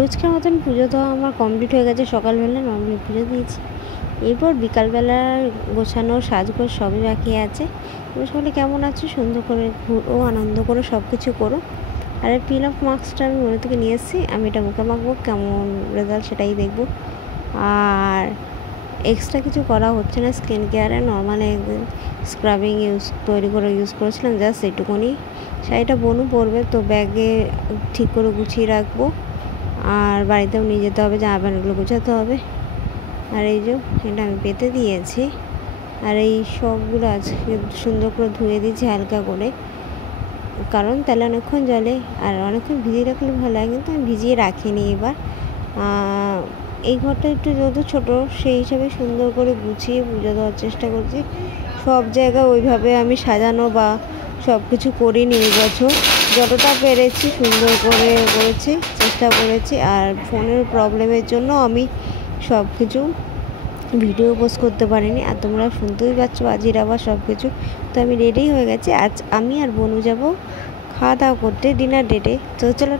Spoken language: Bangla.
রোজকার মতন পুজো তো আমার কমপ্লিট হয়ে গেছে। সকালবেলা নর্মাল পুজো দিয়েছি, এরপর বিকালবেলা গোছানো সাজগোজ সবই বাকি আছে। তুমি সকলে কেমন আছো? সুন্দর করে ঘুরো, আনন্দ করো, সব কিছু করো। আর এই পিল অফ মাস্কটা আমি মনে থেকে নিয়ে এসেছি, আমি এটা মুখে মাখবো, কেমন রেজাল্ট সেটাই দেখবো। আর এক্সট্রা কিছু করা হচ্ছে না, স্কিন কেয়ারে নর্মাল স্ক্রাবিং তৈরি করে ইউজ করেছিলাম, জাস্ট এইটুকুনি। শাড়িটা বনু পরবে, তো ব্যাগে ঠিক করে গুছিয়ে রাখবো। আর বাড়িতেও নিয়ে যেতে হবে, জামা প্যান্টগুলো গুছাতে হবে। আর এই যে এটা আমি পেতে দিয়েছি। আর এই সবগুলো আজকে সুন্দর করে ধুয়ে দিয়েছি হালকা করে, কারণ তাহলে অনেকক্ষণ জলে আর অনেকক্ষণ ভিজিয়ে রাখলে ভালো লাগে, কিন্তু আমি ভিজিয়ে রাখিনি এবার। এই ঘরটা একটু যত ছোটো, সেই হিসাবে সুন্দর করে গুছিয়ে পুজো দেওয়ার চেষ্টা করছি। সব জায়গায় ওইভাবে আমি সাজানো বা সব কিছু করিনি এই বছর, যতটা পেরেছি সুন্দর করে করেছি, চেষ্টা করেছি। আর ফোনের প্রবলেমের জন্য আমি সব কিছু ভিডিও পোস্ট করতে পারিনি। আর তোমরা শুনতেই পাচ্ছ বাজির আবার সব কিছু। তো আমি রেডি হয়ে গেছি, আজ আমি আর বনু যাব খাওয়া দাওয়া করতে ডিনার ডেটে। তো চলো।